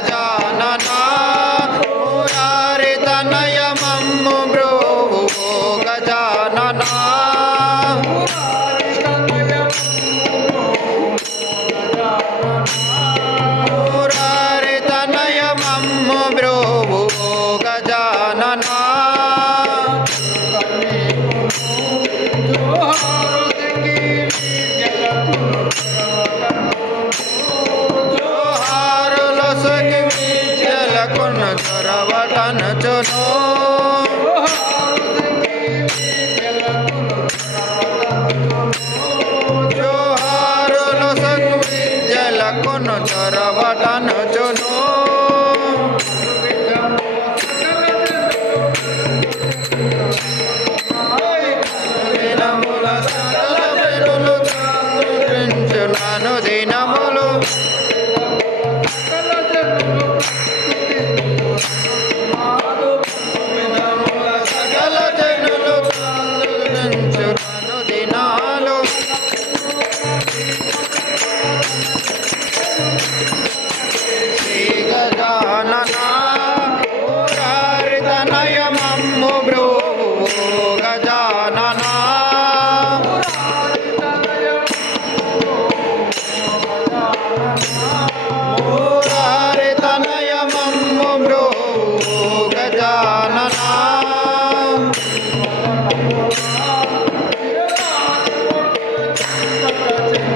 जा નર વટન ચુનો. যাচ্ছে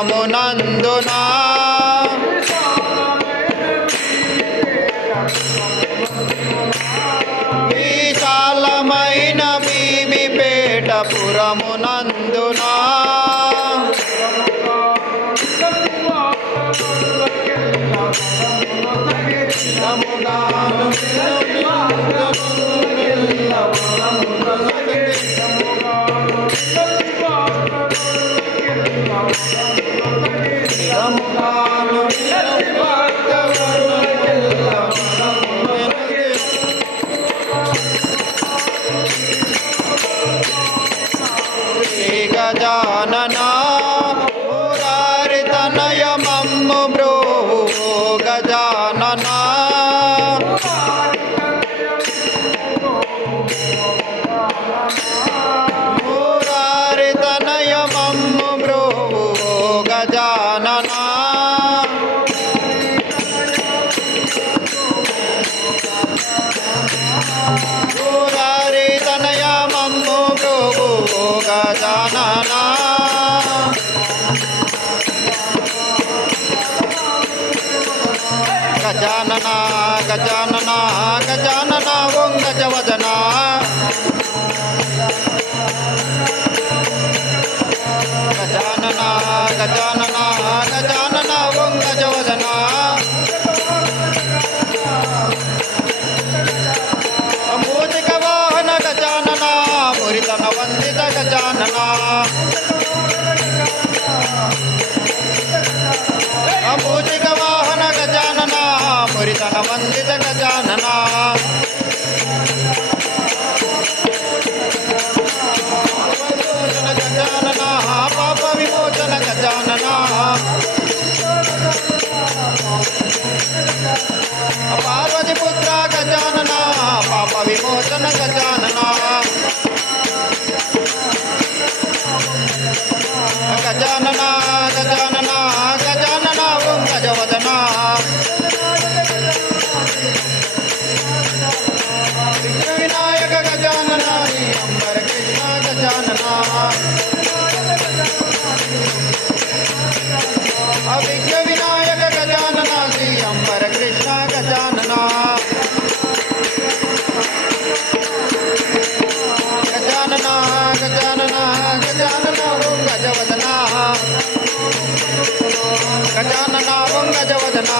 పురమునందునా విశాలమైన బీబిపేట పురమునందునా శ్రీ గజానన గజానన గజానన గజానన ఓం గజవదన గజానన గజానన గజానన ఓం గజవదన మూజిక వాహన గజానన మురితన వందిత మురితన వినాయక గజానన శ్రీ అంబర కృష్ణ గజానన. గజానన గజానన గజానన గజవదన. గజానన ఓం గజవదన.